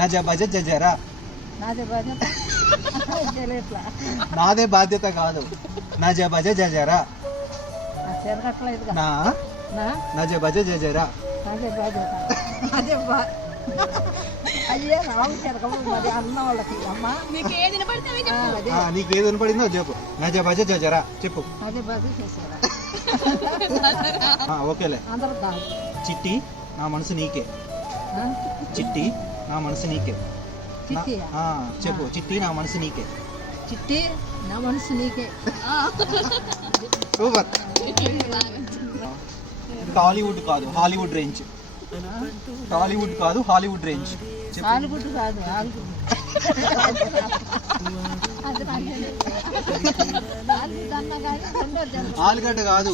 నజ బజ జజరా. నాదే బాధ్యత తెలియట్లా. నాదే బాధ్యత కాదు, నజ బజ జజరా. తిరగట్లేదు. నా నజ బజ జజరా. నాదే బాధ్యత. అదే అయ్యే రావు తిరగము మరి అన్న వాళ్ళకి. అమ్మా నీకేది వినపడితే అదే నీకేది వినపడిందో చెప్పు. నజ బజ జజరా చెప్పు. అదే బాధ్యత చేసారా. ఓకేలే. అందరూ కాదు. చిట్టి నా మనసు నీకే. చిట్టి నా మనసు నీకే. చిట్టి చెప్పు. చిట్టి నా మనసు నీకే. చిట్టి నా మనసు నీకే. సూపర్. టాలీవుడ్ కాదు, హాలీవుడ్ రేంజ్. టాలీవుడ్ కాదు, హాలీవుడ్ రేంజ్. ఆలుగుడ్డు కాదు, ఆలుగుడ్డు. ఆలుగడ్డ కాదు.